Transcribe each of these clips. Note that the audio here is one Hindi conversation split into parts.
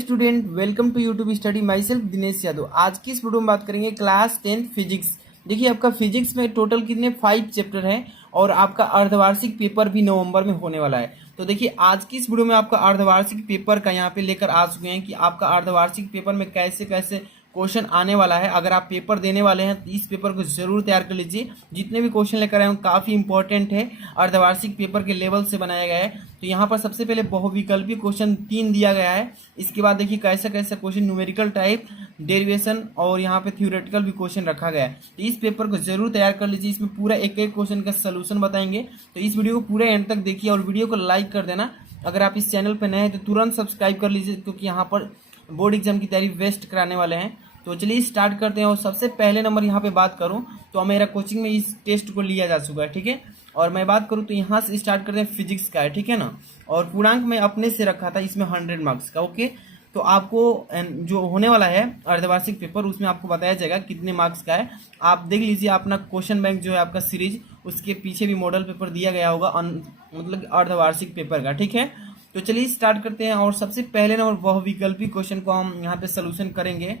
Student, welcome to YouTube study. Myself Dinesh Yadav. आज की इस वीडियो में बात करेंगे क्लास 10 फिजिक्स। देखिए, आपका फिजिक्स में टोटल कितने 5 चैप्टर हैं और आपका अर्धवार्षिक पेपर भी नवंबर में होने वाला है। तो देखिए, आज की इस वीडियो में आपका अर्धवार्षिक पेपर का यहाँ पे लेकर आ चुके हैं कि आपका अर्धवार्षिक पेपर में कैसे कैसे क्वेश्चन आने वाला है। अगर आप पेपर देने वाले हैं तो इस पेपर को जरूर तैयार कर लीजिए। जितने भी क्वेश्चन लेकर आए हैं काफ़ी इंपॉर्टेंट है, अर्धवार्षिक पेपर के लेवल से बनाया गया है। तो यहाँ पर सबसे पहले बहुविकल्पी क्वेश्चन 3 दिया गया है। इसके बाद देखिए कैसा कैसा क्वेश्चन न्यूमेरिकल टाइप, डेरिवेशन और यहाँ पे थ्योरेटिकल भी क्वेश्चन रखा गया है। तो इस पेपर को जरूर तैयार कर लीजिए। इसमें पूरा एक एक क्वेश्चन का सोल्यूशन बताएंगे। तो इस वीडियो को पूरा एंड तक देखिए और वीडियो को लाइक कर देना। अगर आप इस चैनल पर नए हैं तो तुरंत सब्सक्राइब कर लीजिए, क्योंकि यहाँ पर बोर्ड एग्जाम की तैयारी बेस्ट कराने वाले हैं। तो चलिए स्टार्ट करते हैं। और सबसे पहले नंबर यहाँ पे बात करूँ तो मेरा कोचिंग में इस टेस्ट को लिया जा चुका है, ठीक है। और मैं बात करूँ तो यहाँ से स्टार्ट करते हैं, फिजिक्स का है, ठीक है ना। और पूर्णांक मैं अपने से रखा था इसमें 100 मार्क्स का, ओके। तो आपको जो होने वाला है अर्धवार्षिक पेपर, उसमें आपको बताया जाएगा कितने मार्क्स का है। आप देख लीजिए अपना क्वेश्चन बैंक जो है आपका सीरीज, उसके पीछे भी मॉडल पेपर दिया गया होगा मतलब अर्धवार्षिक पेपर का, ठीक है। तो चलिए स्टार्ट करते हैं। और सबसे पहले नंबर बहुविकल्पी क्वेश्चन को हम यहाँ पे सोल्यूशन करेंगे।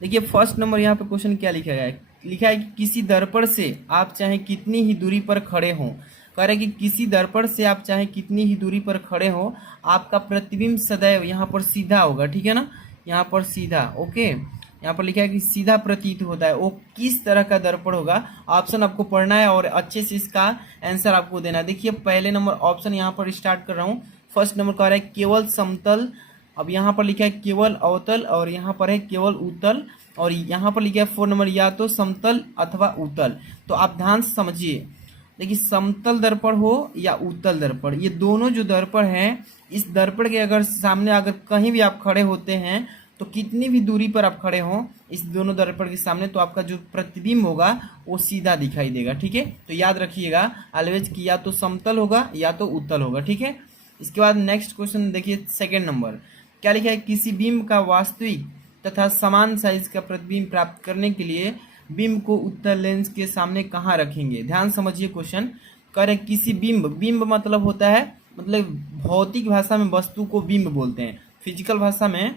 देखिए फर्स्ट नंबर यहाँ पे क्वेश्चन क्या लिखा गया है। लिखा है कि किसी दर्पण से आप चाहे कितनी ही दूरी पर खड़े हों। कह रहे हैं कि किसी दर्पण से आप चाहे कितनी ही दूरी पर खड़े हो, आपका प्रतिबिंब सदैव यहाँ पर सीधा होगा, ठीक है ना। यहाँ पर सीधा, ओके। यहाँ पर लिखा है कि सीधा प्रतीत होता है। वो किस तरह का दर्पण होगा, ऑप्शन आपको पढ़ना है और अच्छे से इसका आंसर आपको देना है। देखिए पहले नंबर ऑप्शन यहाँ पर स्टार्ट कर रहा हूँ। फर्स्ट नंबर कह रहा है केवल समतल। अब यहाँ पर लिखा है केवल अवतल और यहाँ पर है केवल उत्तल। और यहाँ पर लिखा है 4 नंबर या तो समतल अथवा उत्तल। तो आप ध्यान से समझिए। देखिए समतल दर्पण हो या उत्तल दर्पण, ये दोनों जो दर्पण हैं, इस दर्पण के अगर सामने अगर कहीं भी आप खड़े होते हैं तो कितनी भी दूरी पर आप खड़े हों इस दोनों दर्पण के सामने, तो आपका जो प्रतिबिंब होगा वो सीधा दिखाई देगा, ठीक है। तो याद रखिएगा ऑलवेज कि या तो समतल होगा या तो उत्तल होगा, ठीक है। इसके बाद नेक्स्ट क्वेश्चन देखिए, सेकेंड नंबर क्या लिखा है। किसी बिंब का वास्तविक तथा समान साइज का प्रतिबिंब प्राप्त करने के लिए बिंब को उत्तल लेंस के सामने कहाँ रखेंगे। ध्यान समझिए क्वेश्चन। कह रहे किसी बिंब, बिंब मतलब होता है, मतलब भौतिक भाषा में वस्तु को बिंब बोलते हैं, फिजिकल भाषा में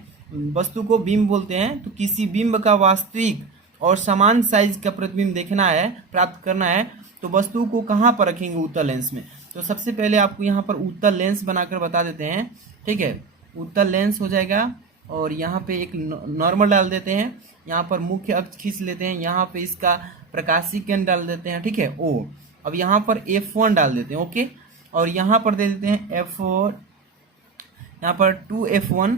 वस्तु को बिंब बोलते हैं। तो किसी बिंब का वास्तविक और समान साइज का प्रतिबिंब देखना है, प्राप्त करना है, तो वस्तु को कहाँ पर रखेंगे, उत्तल लेंस में। तो सबसे पहले आपको यहाँ पर उत्तल लेंस बनाकर बता देते हैं, ठीक है। उत्तल लेंस हो जाएगा और यहाँ पे एक नॉर्मल डाल देते हैं। यहाँ पर मुख्य अक्ष खींच लेते हैं, यहाँ पे इसका प्रकाशी केंद्र डाल देते हैं, ठीक है, ओ। अब यहाँ पर F1 डाल देते हैं, ओके। और यहाँ पर दे देते हैं F4, यहाँ पर 2F1,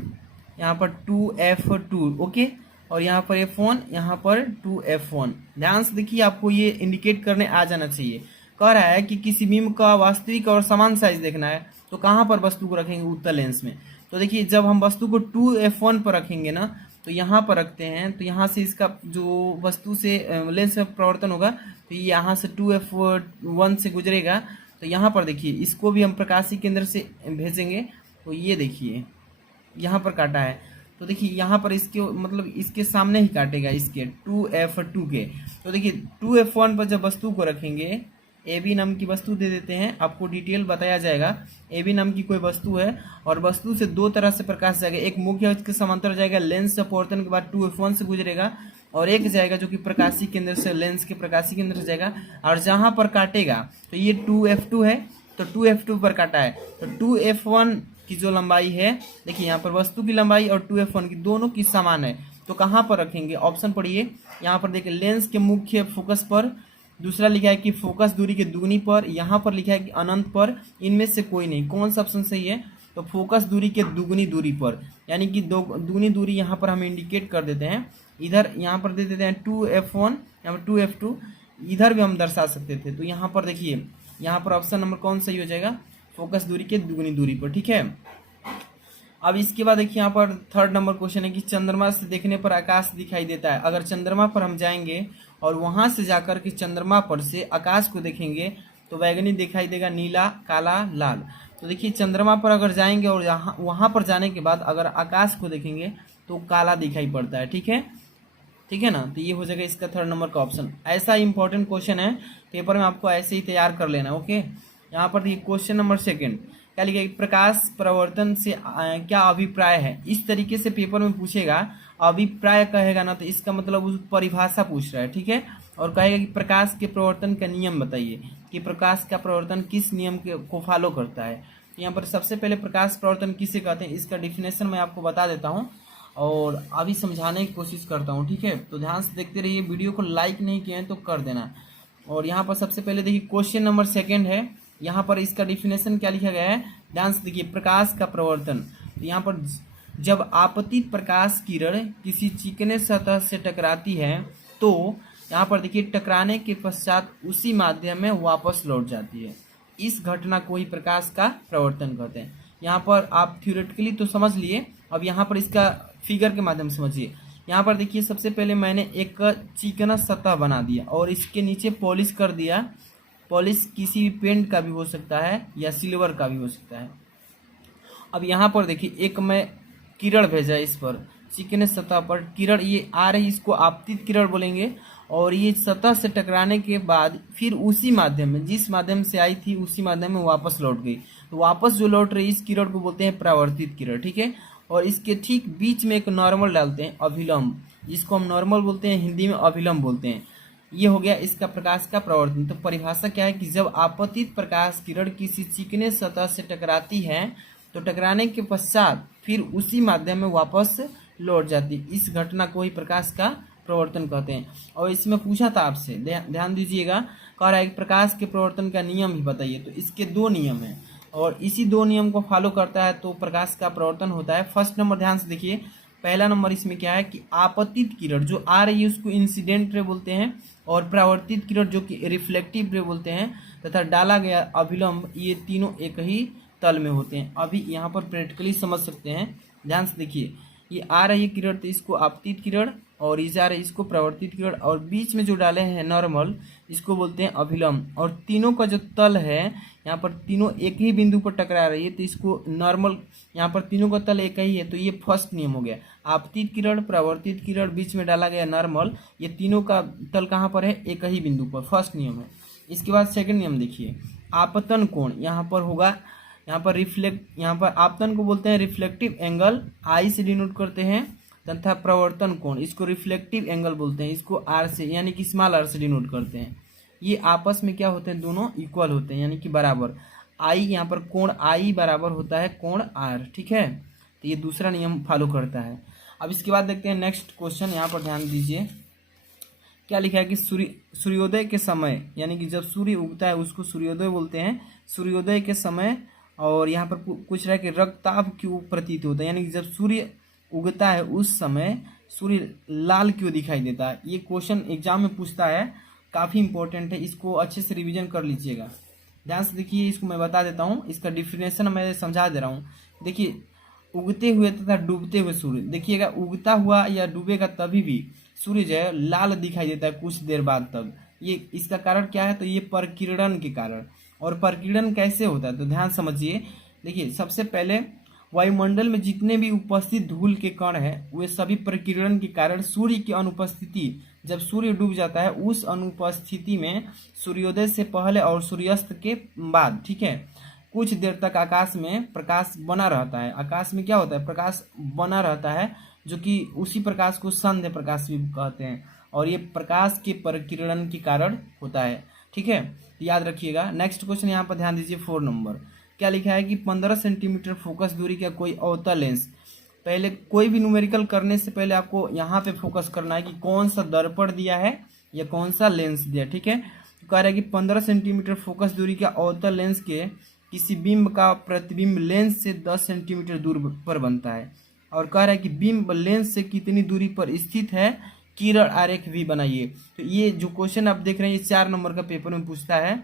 यहाँ पर 2F2, ओके। और यहाँ पर F1, यहाँ पर 2F1। ध्यान से देखिए, आपको ये इंडिकेट करने आ जाना चाहिए। कह रहा है कि किसी बिंब का वास्तविक और समान साइज देखना है, तो कहाँ पर वस्तु को रखेंगे, उत्तल लेंस में। तो देखिए जब हम वस्तु को 2F1 पर रखेंगे ना, तो यहाँ पर रखते हैं, तो यहाँ से इसका जो वस्तु से लेंस में प्रवर्तन होगा, तो ये यहाँ से 2F1 से गुजरेगा। तो यहाँ पर देखिए इसको भी हम प्रकाशीय केंद्र से भेजेंगे। तो ये देखिए यहाँ पर काटा है, तो देखिए यहाँ पर इसके मतलब इसके सामने ही काटेगा, इसके 2F2 के। तो देखिए 2F1 पर जब वस्तु को रखेंगे, ए बी नाम की वस्तु दे देते हैं, आपको डिटेल बताया जाएगा। ए बी नाम की कोई वस्तु है और वस्तु से दो तरह से प्रकाश जाएगा। एक मुख्य अक्ष के समांतर जाएगा, लेंस से अपवर्तन के बाद 2F1 से गुजरेगा, और एक जाएगा जो कि प्रकाशीय केंद्र से, लेंस के प्रकाशीय केंद्र से जाएगा। और जहां पर काटेगा तो ये 2F2 है, तो 2F2 पर काटा है, तो 2F1 की जो लंबाई है, देखिए यहाँ पर वस्तु की लंबाई और 2F1 की दोनों की समान है। तो कहाँ पर रखेंगे, ऑप्शन पढ़िए। यहाँ पर देखिए लेंस के मुख्य फोकस पर, दूसरा लिखा है कि फोकस दूरी के दुगनी पर, यहाँ पर लिखा है कि अनंत पर। इनमें से कोई नहीं, कौन सा ऑप्शन सही है, तो फोकस दूरी के दुगनी दूरी पर, यानी कि दुगनी दूरी यहाँ पर हम इंडिकेट कर देते हैं। इधर यहाँ पर दे देते हैं 2F1, यहाँ पर 2F2, इधर भी हम दर्शा सकते थे। तो यहाँ पर देखिए, यहाँ पर ऑप्शन नंबर कौन सही हो जाएगा, फोकस दूरी के दुगनी दूरी पर, ठीक है। अब इसके बाद देखिए यहाँ पर थर्ड नंबर क्वेश्चन है कि चंद्रमा से देखने पर आकाश दिखाई देता है। अगर चंद्रमा पर हम जाएंगे और वहां से जाकर के चंद्रमा पर से आकाश को देखेंगे तो बैगनी दिखाई देगा, नीला, काला, लाल। तो देखिए चंद्रमा पर अगर जाएंगे और वहां पर जाने के बाद अगर आकाश को देखेंगे तो काला दिखाई पड़ता है, ठीक है, ठीक है ना। तो ये हो जाएगा इसका थर्ड नंबर का ऑप्शन। ऐसा इंपॉर्टेंट क्वेश्चन है, पेपर में आपको ऐसे ही तैयार कर लेना, ओके। यहाँ पर देखिए क्वेश्चन नंबर सेकेंड, क्या लिखा है कि प्रकाश प्रवर्तन से क्या अभिप्राय है। इस तरीके से पेपर में पूछेगा, अभिप्राय कहेगा ना तो इसका मतलब उस परिभाषा पूछ रहा है, ठीक है। और कहेगा कि प्रकाश के प्रवर्तन का नियम बताइए, कि प्रकाश का प्रवर्तन किस नियम को फॉलो करता है। यहाँ पर सबसे पहले प्रकाश प्रवर्तन किसे कहते हैं, इसका डिफिनेशन मैं आपको बता देता हूँ और अभी समझाने की कोशिश करता हूँ, ठीक है। तो ध्यान से देखते रहिए, वीडियो को लाइक नहीं किए हैं तो कर देना। और यहाँ पर सबसे पहले देखिए क्वेश्चन नंबर 2 है, यहाँ पर इसका डिफिनेशन क्या लिखा गया है, ध्यान से देखिए। प्रकाश का प्रवर्तन, तो यहाँ पर जब आपतित प्रकाश किरण किसी चिकने सतह से टकराती है तो यहाँ पर देखिए टकराने के पश्चात उसी माध्यम में वापस लौट जाती है। इस घटना को ही प्रकाश का प्रवर्तन कहते हैं। यहाँ पर आप थ्योरेटिकली तो समझ लिए, अब यहाँ पर इसका फिगर के माध्यम से समझिए। यहाँ पर देखिए सबसे पहले मैंने एक चिकना सतह बना दिया और इसके नीचे पॉलिश कर दिया। पॉलिश किसी भी पेंट का भी हो सकता है या सिल्वर का भी हो सकता है। अब यहाँ पर देखिए एक मैं किरण भेजा इस पर, चिकने सतह पर किरण ये आ रही, इसको आपतित किरण बोलेंगे। और ये सतह से टकराने के बाद फिर उसी माध्यम में, जिस माध्यम से आई थी उसी माध्यम में वापस लौट गई। तो वापस जो लौट रही इस किरण को बोलते हैं परावर्तित किरण, ठीक है। और इसके ठीक बीच में एक नॉर्मल डालते हैं, अभिलंब, जिसको हम नॉर्मल बोलते हैं, हिंदी में अभिलंब बोलते हैं। ये हो गया इसका प्रकाश का प्रवर्तन। तो परिभाषा क्या है कि जब आपतित प्रकाश किरण किसी चिकने सतह से टकराती है तो टकराने के पश्चात फिर उसी माध्यम में वापस लौट जाती, इस घटना को ही प्रकाश का प्रवर्तन कहते हैं। और इसमें पूछा था आपसे, ध्यान दीजिएगा, कह रहा है कि प्रकाश के प्रवर्तन का नियम ही बताइए। तो इसके 2 नियम हैं और इसी 2 नियम को फॉलो करता है तो प्रकाश का प्रवर्तन होता है। फर्स्ट नंबर ध्यान से देखिए, पहला नंबर इसमें क्या है कि आपतित किरण जो आ रही है उसको इंसिडेंट रे बोलते हैं और परावर्तित किरण जो कि रिफ्लेक्टिव रे बोलते हैं, तथा डाला गया अभिलंब, ये तीनों एक ही तल में होते हैं। अभी यहाँ पर प्रैक्टिकली समझ सकते हैं, ध्यान से देखिए। ये आ रही है किरण तो इसको आपतित किरण, और ये जा रही है इसको प्रवर्तित किरण, और बीच में जो डाले हैं नॉर्मल इसको बोलते हैं अभिलंब। और तीनों का जो तल है यहाँ पर तीनों एक ही बिंदु पर टकरा रही है तो इसको नॉर्मल, यहाँ पर तीनों का तल एक ही है तो ये फर्स्ट नियम हो गया। आपतित किरण, प्रवर्तित किरण, बीच में डाला गया नॉर्मल, ये तीनों का तल कहाँ पर है, एक ही बिंदु पर, फर्स्ट नियम है। इसके बाद सेकंड नियम देखिए, आपतन कोण यहाँ पर होगा, यहाँ पर रिफ्लेक्ट, यहाँ पर आपतन को बोलते हैं रिफ्लेक्टिव एंगल, आई से डिनोट करते हैं, तथा प्रवर्तन कोण इसको रिफ्लेक्टिव एंगल बोलते हैं, इसको आर से यानी कि स्मॉल आर से डिनोट करते हैं। ये आपस में क्या होते हैं, दोनों इक्वल होते हैं यानी कि बराबर। आई यहाँ पर कोण आई बराबर होता है कोण आर, ठीक है। तो ये दूसरा नियम फॉलो करता है। अब इसके बाद देखते हैं नेक्स्ट क्वेश्चन, यहाँ पर ध्यान दीजिए क्या लिखा है कि सूर्योदय के समय, यानी कि जब सूर्य उगता है उसको सूर्योदय बोलते हैं, सूर्योदय के समय। और यहाँ पर पूछ रहा है कि रक्तताप क्यों प्रतीत होता है, यानी कि जब सूर्य उगता है उस समय सूर्य लाल क्यों दिखाई देता है। ये क्वेश्चन एग्जाम में पूछता है, काफ़ी इंपॉर्टेंट है, इसको अच्छे से रिवीजन कर लीजिएगा। ध्यान से देखिए, इसको मैं बता देता हूँ, इसका डिफिनेशन मैं समझा दे रहा हूँ। देखिए, उगते हुए तथा डूबते हुए सूर्य, देखिएगा उगता हुआ या डूबेगा तभी भी सूर्य जो है लाल दिखाई देता है कुछ देर बाद तक। ये इसका कारण क्या है, तो ये प्रकीर्णन के कारण। और प्रकीर्णन कैसे होता है तो ध्यान समझिए। देखिए, सबसे पहले वायुमंडल में जितने भी उपस्थित धूल के कण हैं वे सभी प्रकीर्णन के कारण सूर्य की अनुपस्थिति, जब सूर्य डूब जाता है उस अनुपस्थिति में सूर्योदय से पहले और सूर्यास्त के बाद, ठीक है, कुछ देर तक आकाश में प्रकाश बना रहता है। आकाश में क्या होता है, प्रकाश बना रहता है, जो कि उसी प्रकाश को संध्या प्रकाश भी कहते हैं। और ये प्रकाश के प्रकीर्णन के कारण होता है, ठीक है, याद रखिएगा। नेक्स्ट क्वेश्चन यहाँ पर ध्यान दीजिए, 4 नंबर क्या लिखा है कि 15 सेंटीमीटर फोकस दूरी का कोई अवतल लेंस। पहले कोई भी न्यूमेरिकल करने से पहले आपको यहाँ पे फोकस करना है कि कौन सा दर्पण दिया है या कौन सा लेंस दिया, ठीक है। तो कह रहा है कि 15 सेंटीमीटर फोकस दूरी का अवतल लेंस के किसी बिंब का प्रतिबिंब लेंस से 10 सेंटीमीटर दूर पर बनता है। और कह रहा है कि बिंब लेंस से कितनी दूरी पर स्थित है, किरण आरेख भी बनाइए। तो ये जो क्वेश्चन आप देख रहे हैं ये 4 नंबर का पेपर में पूछता है।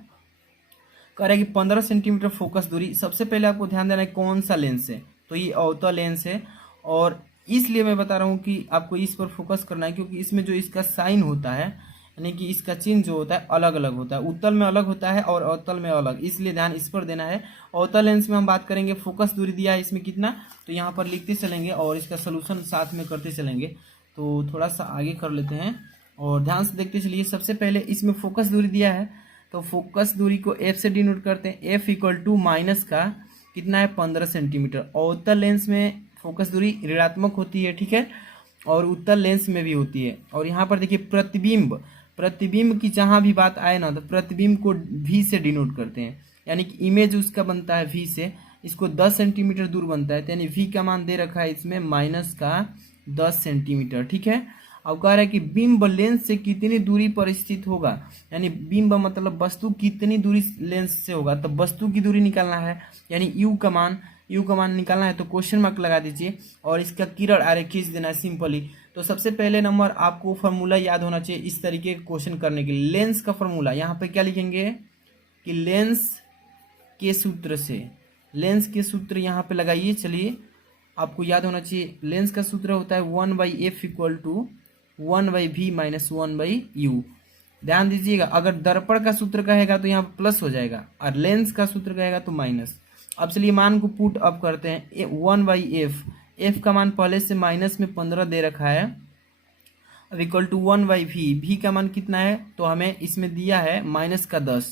कह रहा है कि 15 सेंटीमीटर फोकस दूरी, सबसे पहले आपको ध्यान देना है कौन सा लेंस है, तो ये अवतल लेंस है। और इसलिए मैं बता रहा हूँ कि आपको इस पर फोकस करना है क्योंकि इसमें जो इसका साइन होता है, यानी कि इसका चिन्ह जो होता है अलग अलग होता है, उत्तल में अलग होता है और अवतल में अलग, इसलिए ध्यान इस पर देना है। अवतल लेंस में हम बात करेंगे, फोकस दूरी दिया है इसमें कितना, तो यहाँ पर लिखते चलेंगे और इसका सोल्यूशन साथ में करते चलेंगे। तो थोड़ा सा आगे कर लेते हैं और ध्यान से देखते चलिए। सबसे पहले इसमें फोकस दूरी दिया है तो फोकस दूरी को एफ से डिनोट करते हैं, एफ इक्वल टू माइनस का कितना है 15 सेंटीमीटर। और उत्तल लेंस में फोकस दूरी ऋणात्मक होती है, ठीक है, और उत्तल लेंस में भी होती है। और यहाँ पर देखिए प्रतिबिंब, प्रतिबिंब की जहाँ भी बात आए ना तो प्रतिबिंब को भी से डिनोट करते हैं, यानी कि इमेज उसका बनता है v से, इसको 10 सेंटीमीटर दूर बनता है, तो यानी v का मान दे रखा है इसमें -10 सेंटीमीटर, ठीक है। अब कह रहा है कि बिंब लेंस से कितनी दूरी पर स्थित होगा, यानी बिंब मतलब वस्तु कितनी दूरी लेंस से होगा, तो वस्तु की दूरी निकालना है, यानी u का मान निकालना है, तो क्वेश्चन मार्क लगा दीजिए और इसका किरण आरेख खींच देना है सिंपली। तो सबसे पहले नंबर आपको फॉर्मूला याद होना चाहिए इस तरीके के क्वेश्चन करने के लिए। लेंस का फॉर्मूला यहाँ पे क्या लिखेंगे कि लेंस के सूत्र से, लेंस के सूत्र यहाँ पे लगाइए। चलिए आपको याद होना चाहिए, लेंस का सूत्र होता है 1/f = 1/v - 1/u। ध्यान दीजिएगा, अगर दर्पण का सूत्र कहेगा तो यहाँ प्लस हो जाएगा और लेंस का सूत्र कहेगा तो माइनस। अब चलिए मान को पुट अप करते हैं, 1/f, f का मान पहले से माइनस में 15 दे रखा है, अब = 1/v, v का मान कितना है तो हमें इसमें दिया है -10,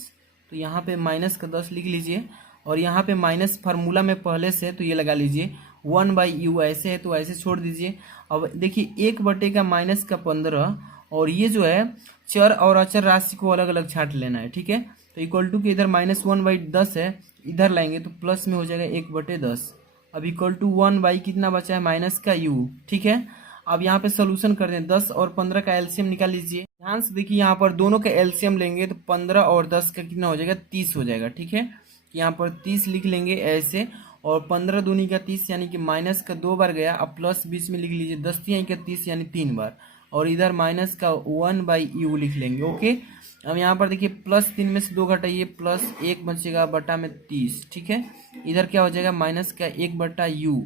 तो यहाँ पे -10 लिख लीजिए। और यहाँ पे माइनस फार्मूला में पहले से तो ये लगा लीजिए, 1/u ऐसे है तो ऐसे छोड़ दीजिए। अब देखिए 1/-15 और ये जो है चर और अचर राशि को अलग अलग छांट लेना है, ठीक है। तो इक्वल टू के इधर -1/10 है, इधर लाएंगे तो प्लस में हो जाएगा 1/10। अब = 1 कितना बचा है माइनस का u, ठीक है। अब यहाँ पे सोल्यूशन कर दें, 10 और 15 का एलसीएम निकाल लीजिए। ध्यान से देखिए यहाँ पर दोनों का एलसीएम लेंगे तो 15 और 10 का कितना हो जाएगा 30 हो जाएगा, ठीक है। यहाँ पर 30 लिख लेंगे ऐसे, और 15 दूनी का 30 यानी कि माइनस का 2 बार गया, अब प्लस बीच में लिख लीजिए, 10 तिहाई का 30 यानी 3 बार, और इधर माइनस का 1/u लिख लेंगे, ओके। अब यहाँ पर देखिए +3 में से 2 घटाइए, +1 बचेगा बटा में 30, ठीक है। इधर क्या हो जाएगा माइनस का 1/u।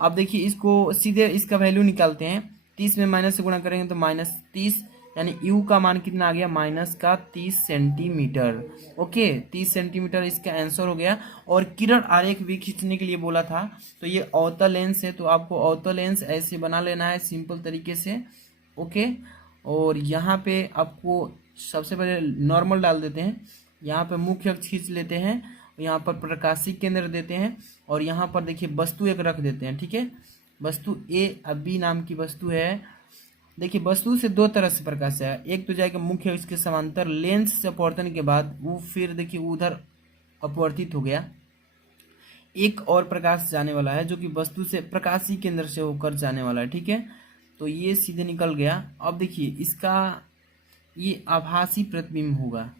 अब देखिए इसको सीधे इसका वैल्यू निकालते हैं, 30 में माइनस से गुणा करेंगे तो -30, यानी u का मान कितना आ गया -30 सेंटीमीटर, ओके। 30 सेंटीमीटर इसका आंसर हो गया। और किरण आरेख भी खींचने के लिए बोला था, तो ये अवतल लेंस है, तो आपको अवतल लेंस ऐसे बना लेना है सिंपल तरीके से, ओके। और यहाँ पे आपको सबसे पहले नॉर्मल डाल देते हैं, यहाँ पे मुख्य अक्ष खींच लेते हैं, यहाँ पर प्रकाशीय केंद्र देते हैं, और यहाँ पर देखिए वस्तु एक रख देते हैं, ठीक है। वस्तु ए अब बी नाम की वस्तु है। देखिए वस्तु से 2 तरह से प्रकाश है, एक तो जाएगा मुख्य अक्ष के समांतर, लेंस से अपवर्तन के बाद वो फिर देखिए उधर अपवर्तित हो गया। एक और प्रकाश जाने वाला है जो कि वस्तु से प्रकाशीय केंद्र से होकर जाने वाला है, ठीक है। तो ये सीधे निकल गया। अब देखिए इसका ये आभासी प्रतिबिंब होगा,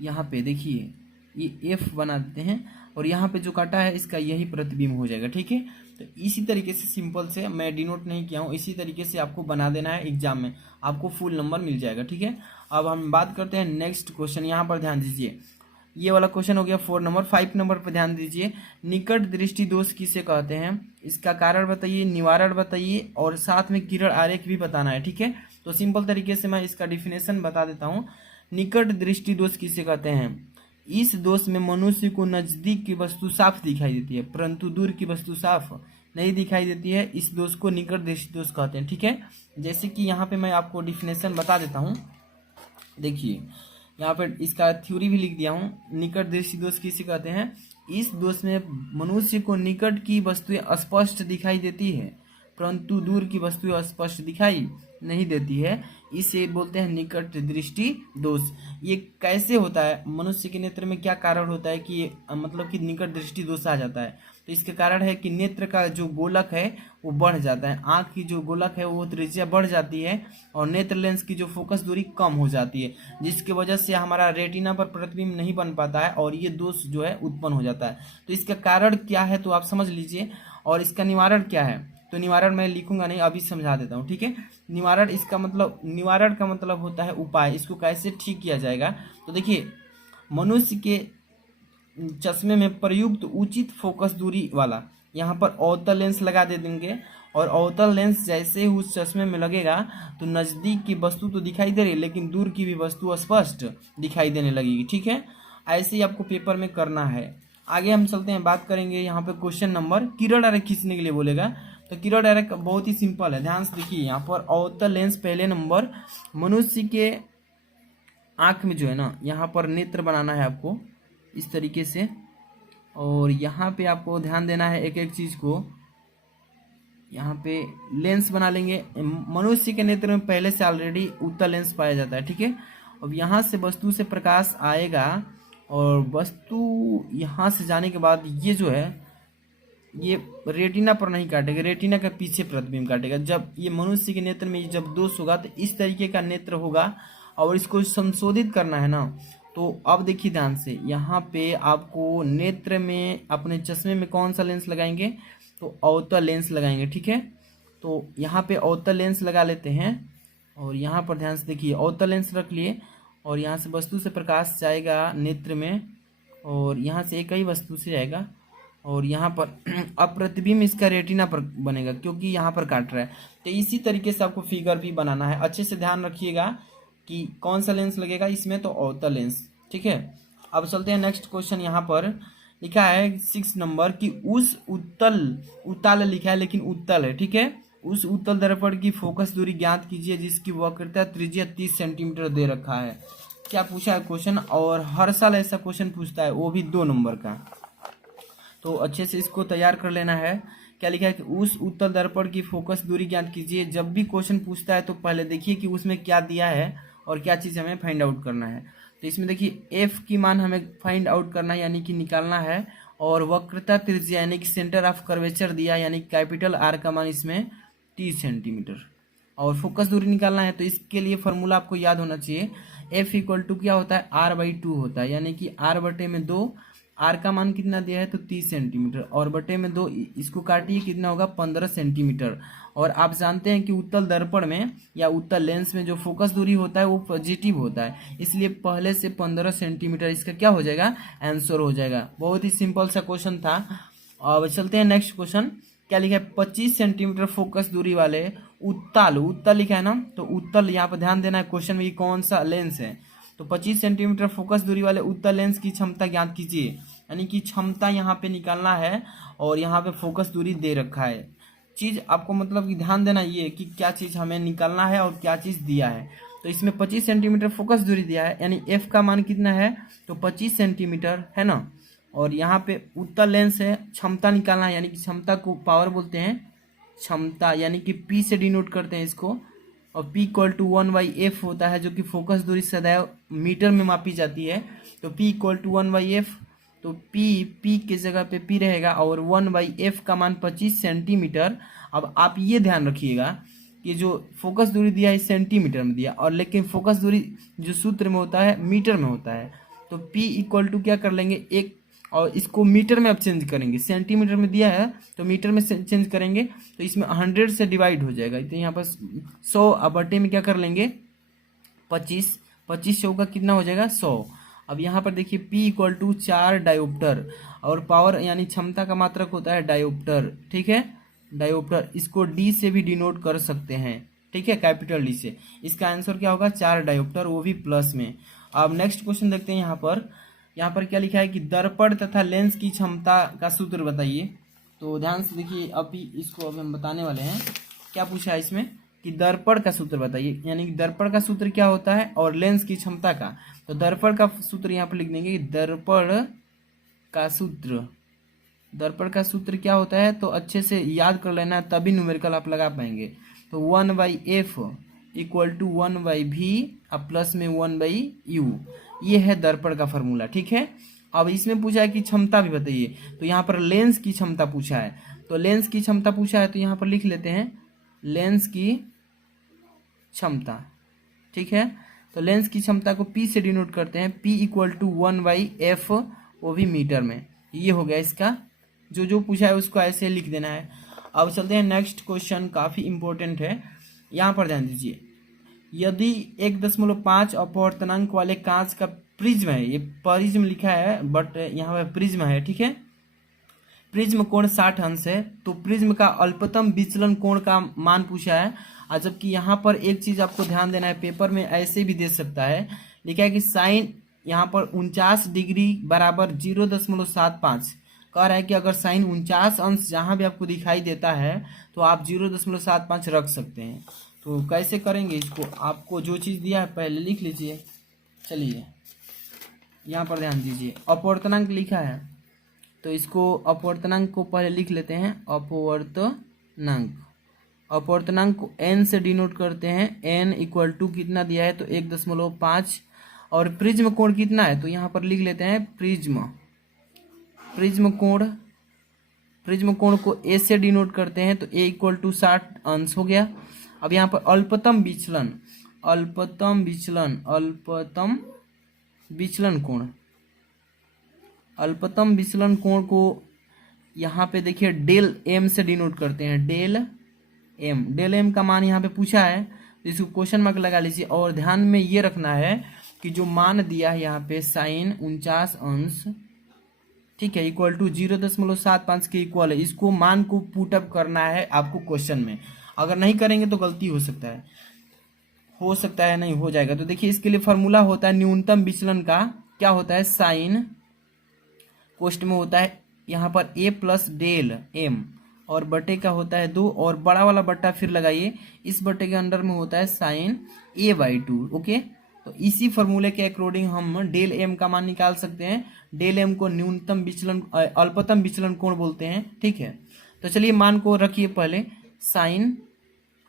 यहाँ पे देखिए ये एफ बना देते हैं, और यहाँ पे जो काटा है इसका यही प्रतिबिंब हो जाएगा, ठीक है। तो इसी तरीके से सिंपल से, मैं डिनोट नहीं किया हूँ, इसी तरीके से आपको बना देना है, एग्जाम में आपको फुल नंबर मिल जाएगा, ठीक है। अब हम बात करते हैं नेक्स्ट क्वेश्चन, यहाँ पर ध्यान दीजिए, ये वाला क्वेश्चन हो गया 4 नंबर। 5 नंबर पर ध्यान दीजिए, निकट दृष्टि दोष किसे कहते हैं, इसका कारण बताइए, निवारण बताइए, और साथ में किरण आरेख भी बताना है, ठीक है। तो सिंपल तरीके से मैं इसका डिफिनेशन बता देता हूँ। निकट दृष्टि दोष किसे कहते हैं, इस दोष में मनुष्य को नजदीक की वस्तु साफ दिखाई देती है परंतु दूर की वस्तु साफ नहीं दिखाई देती है, इस दोष को निकट दृष्टि दोष कहते हैं, ठीक है। जैसे कि यहाँ पे मैं आपको डिफिनेशन बता देता हूँ, देखिए यहाँ पे इसका थ्योरी भी लिख दिया हूँ। निकट दृष्टि दोष किसे कहते हैं, इस दोष में मनुष्य को निकट की वस्तुएं स्पष्ट दिखाई देती है परंतु दूर की वस्तुएं स्पष्ट दिखाई नहीं देती है, इसे बोलते हैं निकट दृष्टि दोष। ये कैसे होता है, मनुष्य के नेत्र में क्या कारण होता है कि मतलब कि निकट दृष्टि दोष आ जाता है, तो इसके कारण है कि नेत्र का जो गोलक है वो बढ़ जाता है, आँख की जो गोलक है वो त्रिज्या बढ़ जाती है, और नेत्र लेंस की जो फोकस दूरी कम हो जाती है, जिसकी वजह से हमारा रेटिना पर प्रतिबिंब नहीं बन पाता है और ये दोष जो है उत्पन्न हो जाता है। तो इसका कारण क्या है तो आप समझ लीजिए, और इसका निवारण क्या है, तो निवारण मैं लिखूंगा नहीं, अभी समझा देता हूँ, ठीक है। निवारण इसका मतलब, निवारण का मतलब होता है उपाय, इसको कैसे ठीक किया जाएगा। तो देखिए मनुष्य के चश्मे में प्रयुक्त उचित फोकस दूरी वाला यहाँ पर अवतल लेंस लगा दे देंगे, और अवतल लेंस जैसे ही उस चश्मे में लगेगा तो नज़दीक की वस्तु तो दिखाई दे रही है लेकिन दूर की भी वस्तु स्पष्ट दिखाई देने लगेगी, ठीक है। ऐसे ही आपको पेपर में करना है। आगे हम चलते हैं, बात करेंगे यहाँ पे क्वेश्चन नंबर, किरण आरेख खींचने के लिए बोलेगा। तो किरण आरेख बहुत ही सिंपल है, ध्यान से देखिए, यहाँ पर अवतल लेंस पहले नंबर, मनुष्य के आँख में जो है ना यहाँ पर नेत्र बनाना है आपको इस तरीके से, और यहाँ पे आपको ध्यान देना है एक एक चीज़ को। यहाँ पे लेंस बना लेंगे। मनुष्य के नेत्र में पहले से ऑलरेडी उत्तल लेंस पाया जाता है, ठीक है। अब यहाँ से वस्तु से प्रकाश आएगा और वस्तु यहाँ से जाने के बाद ये जो है ये रेटिना पर नहीं काटेगा, रेटिना के पीछे प्रतिबिंब काटेगा। जब ये मनुष्य के नेत्र में जब दोष होगा तो इस तरीके का नेत्र होगा और इसको संशोधित करना है ना। तो अब देखिए ध्यान से, यहाँ पे आपको नेत्र में अपने चश्मे में कौन सा लेंस लगाएंगे, तो अवतल लेंस लगाएंगे, ठीक है। तो यहाँ पे अवतल लेंस लगा लेते हैं और यहाँ पर ध्यान से देखिए अवतल लेंस रख लिए और यहाँ से वस्तु से प्रकाश जाएगा नेत्र में और यहाँ से एक ही वस्तु से जाएगा और यहाँ पर अब प्रतिबिंब इसका रेटिना पर बनेगा क्योंकि यहाँ पर काट रहा है। तो इसी तरीके से आपको फिगर भी बनाना है। अच्छे से ध्यान रखिएगा कि कौन सा लेंस लगेगा इसमें, तो अवतल लेंस, ठीक है। अब चलते हैं नेक्स्ट क्वेश्चन। यहाँ पर लिखा है 6 नंबर कि उस उत्तल लिखा है लेकिन उत्तल है, ठीक है। उस उत्तल दर्पण की फोकस दूरी ज्ञात कीजिए जिसकी वक्रता त्रिज्या 30 सेंटीमीटर दे रखा है। क्या पूछा है क्वेश्चन, और हर साल ऐसा क्वेश्चन पूछता है, वो भी 2 नंबर का। तो अच्छे से इसको तैयार कर लेना है। क्या लिखा है कि उस उत्तल दर्पण की फोकस दूरी ज्ञात कीजिए। जब भी क्वेश्चन पूछता है तो पहले देखिए कि उसमें क्या दिया है और क्या चीज़ हमें फाइंड आउट करना है। तो इसमें देखिए एफ की मान हमें फाइंड आउट करना है यानी कि निकालना है, और वक्रता त्रिज्या यानी कि सेंटर ऑफ कर्वेचर दिया यानी कि कैपिटल आर का मान इसमें 30 सेंटीमीटर, और फोकस दूरी निकालना है। तो इसके लिए फॉर्मूला आपको याद होना चाहिए, एफ इक्वल टू क्या होता है, R/2 होता है, यानी कि R/2। आर का मान कितना दिया है तो 30 सेंटीमीटर और बटे में 2, इसको काटिए कितना होगा 15 सेंटीमीटर। और आप जानते हैं कि उत्तल दर्पण में या उत्तल लेंस में जो फोकस दूरी होता है वो पॉजिटिव होता है, इसलिए पहले से 15 सेंटीमीटर इसका क्या हो जाएगा, आंसर हो जाएगा। बहुत ही सिंपल सा क्वेश्चन था। अब चलते हैं नेक्स्ट क्वेश्चन। क्या लिखा है, 25 सेंटीमीटर फोकस दूरी वाले उत्तल लिखा है ना, तो उत्तल यहाँ पर ध्यान देना है क्वेश्चन में कौन सा लेंस है। तो 25 सेंटीमीटर फोकस दूरी वाले उत्तल लेंस की क्षमता ज्ञात कीजिए, यानी कि क्षमता यहाँ पे निकालना है और यहाँ पे फोकस दूरी दे रखा है। चीज़ आपको मतलब कि ध्यान देना ये कि क्या चीज़ हमें निकालना है और क्या चीज़ दिया है। तो इसमें 25 सेंटीमीटर फोकस दूरी दिया है, यानी एफ का मान कितना है तो 25 सेंटीमीटर है ना। और यहाँ पे उत्तल लेंस है, क्षमता निकालना है, यानी कि क्षमता को पावर बोलते हैं, क्षमता यानी कि पी से डिनोट करते हैं इसको, और P इक्वल टू 1/f होता है, जो कि फोकस दूरी सदैव मीटर में मापी जाती है। तो P इक्वल टू 1/f, तो P के जगह पे P रहेगा और 1/f का मान 25 सेंटीमीटर। अब आप ये ध्यान रखिएगा कि जो फोकस दूरी दिया है सेंटीमीटर में दिया, और लेकिन फोकस दूरी जो सूत्र में होता है मीटर में होता है। तो P इक्वल टू क्या कर लेंगे एक, और इसको मीटर में अब चेंज करेंगे, सेंटीमीटर में दिया है तो मीटर में चेंज करेंगे, तो इसमें 100 से डिवाइड हो जाएगा। तो यहाँ पर 100 अब बटे में क्या कर लेंगे 25, 25 100 का कितना हो जाएगा 100। अब यहाँ पर देखिए P इक्वल टू 4 डायोप्टर, और पावर यानी क्षमता का मात्रक होता है डायोप्टर, ठीक है, डायोप्टर। इसको D से भी डिनोट कर सकते हैं, ठीक है, कैपिटल D से। इसका आंसर क्या होगा 4 डायोप्टर, वो भी प्लस में। अब नेक्स्ट क्वेश्चन देखते हैं। यहाँ पर क्या लिखा है कि दर्पण तथा लेंस की क्षमता का सूत्र बताइए। तो ध्यान से देखिए, अभी इसको अब हम बताने वाले हैं। क्या पूछा है इसमें कि दर्पण का सूत्र बताइए, यानी कि दर्पण का सूत्र क्या होता है और लेंस की क्षमता का। तो दर्पण का सूत्र यहाँ पर लिख देंगे कि दर्पण का सूत्र क्या होता है, तो अच्छे से याद कर लेना, तभी न्यूमेरिकल आप लगा पाएंगे। तो 1/f इक्वल टू 1/v अब प्लस में 1/u, ये है दर्पण का फॉर्मूला, ठीक है। अब इसमें पूछा है कि क्षमता भी बताइए, तो यहाँ पर लेंस की क्षमता पूछा है। तो लेंस की क्षमता पूछा है तो यहाँ पर लिख लेते हैं लेंस की क्षमता, ठीक है। तो लेंस की क्षमता को P से डिनोट करते हैं, P इक्वल टू 1/f, वो भी मीटर में। ये हो गया इसका, जो पूछा है उसको ऐसे लिख देना है। अब चलते हैं नेक्स्ट क्वेश्चन, काफ़ी इंपॉर्टेंट है, यहाँ पर ध्यान दीजिए। यदि 1.5 अपवर्तनांक वाले कांच का प्रिज्म है, ये प्रिज्म लिखा है बट यहाँ पे प्रिज्म है, ठीक है, प्रिज्म कोण 60 अंश है, तो प्रिज्म का अल्पतम विचलन कोण का मान पूछा है। और जबकि यहाँ पर एक चीज आपको ध्यान देना है, पेपर में ऐसे भी दे सकता है, लिखा है कि साइन यहाँ पर 49 डिग्री बराबर 0.75, कह रहा है कि अगर साइन 49 अंश जहाँ भी आपको दिखाई देता है तो आप 0.75 रख सकते हैं। तो कैसे करेंगे इसको, आपको जो चीज़ दिया है पहले लिख लीजिए। चलिए यहाँ पर ध्यान दीजिए, अपवर्तनांक लिखा है तो इसको अपवर्तनांक को पहले लिख लेते हैं, अपवर्तनांक। अपवर्तनांक को n से डिनोट करते हैं, n इक्वल टू कितना दिया है तो 1.5। और प्रिज्म कोण कितना है तो यहाँ पर लिख लेते हैं प्रिज्म कोण को a से डिनोट करते हैं तो a इक्वल टू 60 अंश हो गया। अब यहाँ पर अल्पतम विचलन कोण को यहाँ पे देखिए डेल m से डिनोट करते हैं, डेल m का मान यहाँ पे पूछा है तो इसको क्वेश्चन मार्क लगा लीजिए। और ध्यान में ये रखना है कि जो मान दिया है यहाँ पे साइन 49 अंश, ठीक है, इक्वल टू 0.75 के इक्वल है। इसको मान को पुट अप करना है आपको क्वेश्चन में, अगर नहीं करेंगे तो गलती हो सकता है नहीं हो जाएगा। तो देखिए इसके लिए फॉर्मूला होता है न्यूनतम विचलन का, क्या होता है साइन कोष्ट में होता है यहाँ पर a प्लस डेल m और बटे का होता है 2 और बड़ा वाला बट्टा फिर लगाइए, इस बट्टे के अंडर में होता है साइन a/2। ओके, तो इसी फॉर्मूले के अकॉर्डिंग हम डेल m का मान निकाल सकते हैं। डेल m को अल्पतम विचलन कोण बोलते हैं, ठीक है। तो चलिए मान को रखिए पहले, साइन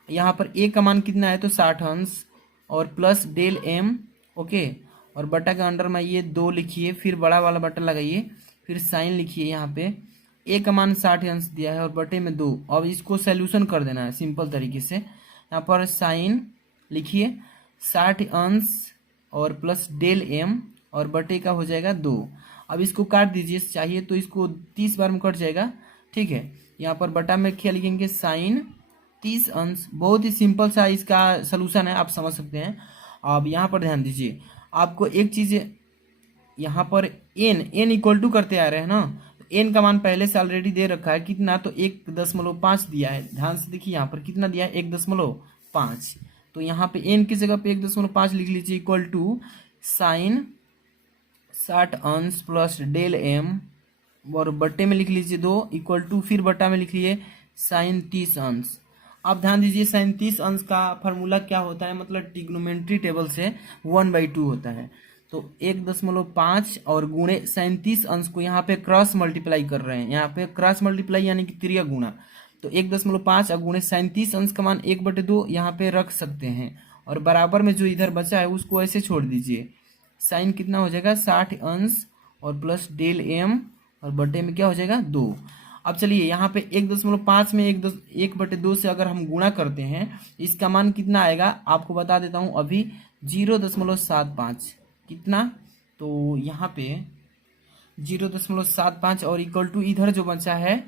यहाँ पर a का मान कितना है तो 60 अंश और प्लस डेल m, ओके, और बट्टा के अंडर में ये 2 लिखिए, फिर बड़ा वाला बट्टा लगाइए, फिर साइन लिखिए। यहाँ पे a का मान 60 अंश दिया है और बटे में 2। अब इसको सॉल्यूशन कर देना है सिंपल तरीके से। यहाँ पर साइन लिखिए 60 अंश और प्लस डेल m और बटे का हो जाएगा 2। अब इसको काट दीजिए, चाहिए तो इसको 30 बार में कट जाएगा, ठीक है। यहाँ पर बटा में क्या लिखेंगे साइन 30 अंश। बहुत ही सिंपल सा इसका सलूशन है, आप समझ सकते हैं। अब यहाँ पर ध्यान दीजिए, आपको एक चीज़ यहाँ पर n इक्वल टू करते आ रहे हैं ना, n का मान पहले से ऑलरेडी दे रखा है कितना तो 1.5 दिया है। ध्यान से देखिए यहाँ पर कितना दिया है 1.5, तो यहाँ पे n की जगह पे 1.5 लिख लीजिए इक्वल टू साइन 60 अंश प्लस डेल m और बट्टे में लिख लीजिए 2 इक्वल टू फिर बट्टा में लिख लीजिए साइन 30 अंश। अब ध्यान दीजिए साइन 30 अंश का फार्मूला क्या होता है, मतलब ट्रिग्नोमेट्री टेबल से 1/2 होता है। तो 1.5 और गुणे साइन 30 अंश को यहाँ पे क्रॉस मल्टीप्लाई कर रहे हैं, यहाँ पे क्रॉस मल्टीप्लाई यानी कि त्रिया गुणा। तो 1.5 और गुणे साइन 30 अंश का मान 1/2 यहाँ पे रख सकते हैं और बराबर में जो इधर बचा है उसको ऐसे छोड़ दीजिए। साइन कितना हो जाएगा 60 अंश और प्लस डेल m और बटे में क्या हो जाएगा 2। अब चलिए यहाँ पे 1.5 में 1/2 से अगर हम गुणा करते हैं इसका मान कितना आएगा आपको बता देता हूँ अभी, 0.75 कितना, तो यहाँ पे 0.75 और इक्वल टू इधर जो बचा है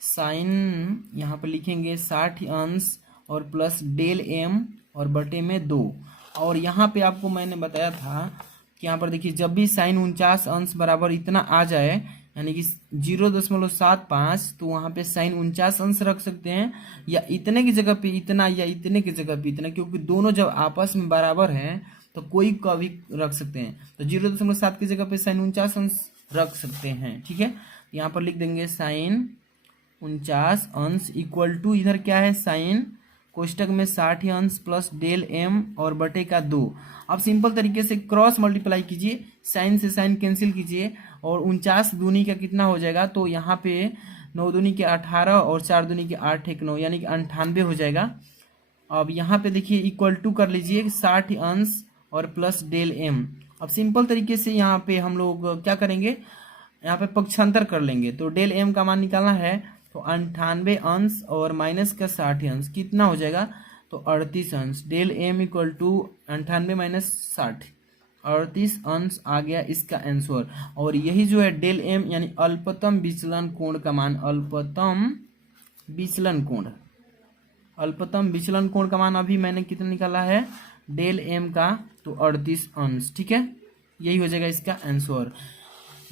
साइन यहाँ पे लिखेंगे 60 अंश और प्लस डेल m और बटे में 2। और यहाँ पे आपको मैंने बताया था कि यहाँ पर देखिए जब भी साइन 49 अंश बराबर इतना आ जाए यानी कि 0.75 तो वहाँ पे साइन 49 अंश रख सकते हैं, या इतने की जगह पे इतना या इतने की जगह पे इतना, क्योंकि दोनों जब आपस में बराबर हैं तो कोई का भी रख सकते हैं। तो 0.7 की जगह पे साइन 49 अंश रख सकते हैं, ठीक है। यहाँ पर लिख देंगे साइन 49 अंश इक्वल टू इधर क्या है साइन कोष्टक में 60 अंश प्लस डेल m और बटे का 2। अब सिंपल तरीके से क्रॉस मल्टीप्लाई कीजिए, साइन से साइन कैंसिल कीजिए और 49 दूनी का कितना हो जाएगा, तो यहाँ पे 9 दूनी के 18 और 4 दूनी के 8 एक 9 यानी कि 98 हो जाएगा। अब यहाँ पे देखिए इक्वल टू कर लीजिए 60 अंश और प्लस डेल m। अब सिंपल तरीके से यहाँ पे हम लोग क्या करेंगे, यहाँ पे पक्षांतर कर लेंगे। तो डेल m का मान निकालना है तो 98 अंश और माइनस का 60 अंश कितना हो जाएगा तो 38 अंश। Del m equal to 98 minus 60, 38 अंश आ गया इसका आंसर। और यही जो है डेल m यानी अल्पतम विचलन कोण का मान, अल्पतम विचलन कोण का मान अभी मैंने कितना निकाला है डेल m का तो 38 अंश, ठीक है। यही हो जाएगा इसका आंसर।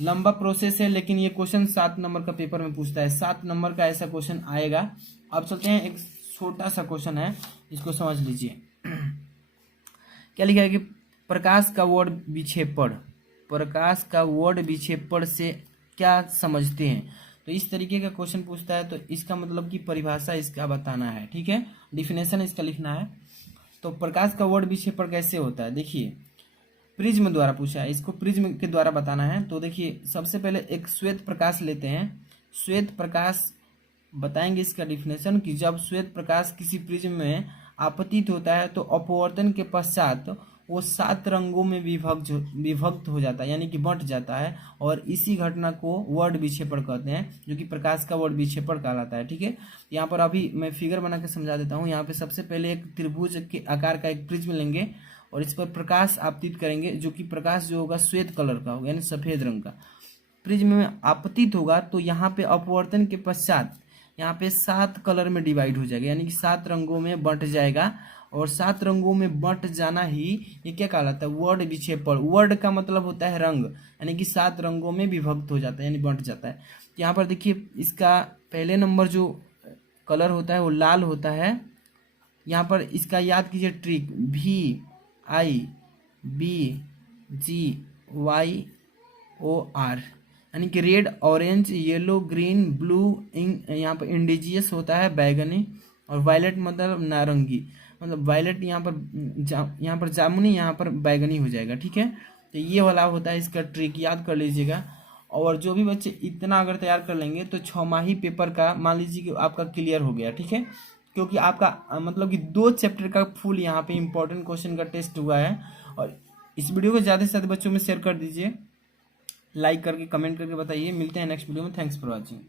लंबा प्रोसेस है लेकिन ये क्वेश्चन 7 नंबर का पेपर में पूछता है, 7 नंबर का ऐसा क्वेश्चन आएगा। अब चलते हैं, एक छोटा सा क्वेश्चन है इसको समझ लीजिए। क्या लिखा है कि प्रकाश का वर्ड विक्षेपण से क्या समझते हैं। तो इस तरीके का क्वेश्चन पूछता है तो इसका मतलब की परिभाषा इसका बताना है, ठीक है, डिफिनेशन इसका लिखना है। तो प्रकाश का वर्ड विक्षेपण कैसे होता है, देखिए प्रिज्म द्वारा पूछा है, इसको प्रिज्म के द्वारा बताना है। तो देखिए सबसे पहले एक श्वेत प्रकाश लेते हैं। श्वेत प्रकाश बताएंगे इसका डिफिनेशन कि जब श्वेत प्रकाश किसी प्रिज्म में आपतित होता है तो अपवर्तन के पश्चात वो 7 रंगों में विभक्त हो जाता है, यानी कि बंट जाता है, और इसी घटना को वर्ड विक्षेपण कहते हैं, जो कि प्रकाश का वर्ड विक्षेपण कहलाता है। ठीक है, यहाँ पर अभी मैं फिगर बना के समझा देता हूँ। यहाँ पे सबसे पहले एक त्रिभुज के आकार का एक प्रिज्म लेंगे और इस पर प्रकाश आपतित करेंगे, जो कि प्रकाश जो होगा श्वेत कलर का होगा, यानी सफेद रंग का। प्रिज्म में आपतित होगा तो यहाँ पे अपवर्तन के पश्चात यहाँ पे 7 कलर में डिवाइड हो जाएगा, यानी कि 7 रंगों में बंट जाएगा। और 7 रंगों में बंट जाना ही ये क्या कहलाता है, वर्ड विक्षेपण। वर्ड का मतलब होता है रंग, यानी कि 7 रंगों में विभक्त हो जाता है, यानी बंट जाता है। यहाँ पर देखिए इसका पहले नंबर जो कलर होता है वो लाल होता है। यहाँ पर इसका याद कीजिए ट्रिक, VIBGYOR, यानी कि red, orange, yellow, green, blue, यहाँ पर इंडिजियस होता है बैगनी, और वायलेट मतलब नारंगी, मतलब वायलेट यहाँ पर जामुनी, यहाँ पर बैगनी हो जाएगा। ठीक है, तो ये वाला होता है इसका ट्रिक, याद कर लीजिएगा। और जो भी बच्चे इतना अगर तैयार कर लेंगे तो 6 माही पेपर का मान लीजिए कि आपका क्लियर हो गया। ठीक है, क्योंकि आपका मतलब कि 2 चैप्टर का फुल यहाँ पे इंपॉर्टेंट क्वेश्चन का टेस्ट हुआ है। और इस वीडियो को ज़्यादा से ज़्यादा बच्चों में शेयर कर दीजिए, लाइक करके कमेंट करके बताइए। मिलते हैं नेक्स्ट वीडियो में। Thanks for watching.